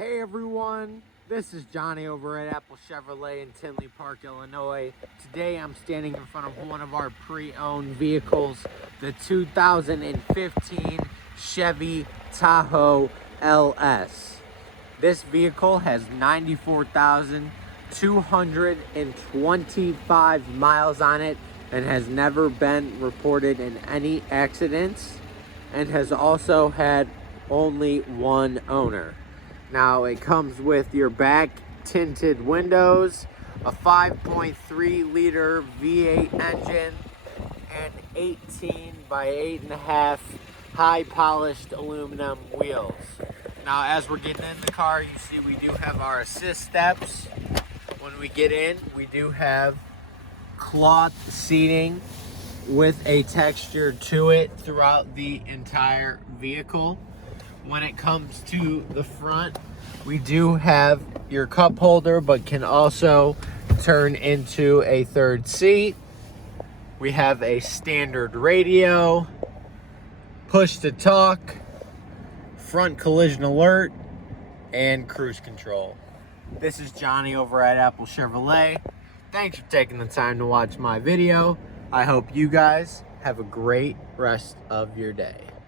Hey everyone, this is Johnny over at Apple Chevrolet in Tinley Park, Illinois. Today I'm standing in front of one of our pre-owned vehicles, the 2015 Chevy Tahoe LS. This vehicle has 94,225 miles on it and has never been reported in any accidents, and has also had only one owner. Now it comes with your back tinted windows, a 5.3 liter V8 engine, and 18 by 8.5 high polished aluminum wheels. Now as we're getting in the car, you see we do have our assist steps. When we get in, we do have cloth seating with a texture to it throughout the entire vehicle. When it comes to the front, we do have your cup holder, but can also turn into a third seat. We have a standard radio, push to talk, front collision alert, and cruise control. This is Johnny over at Apple Chevrolet. Thanks for taking the time to watch my video. I hope you guys have a great rest of your day.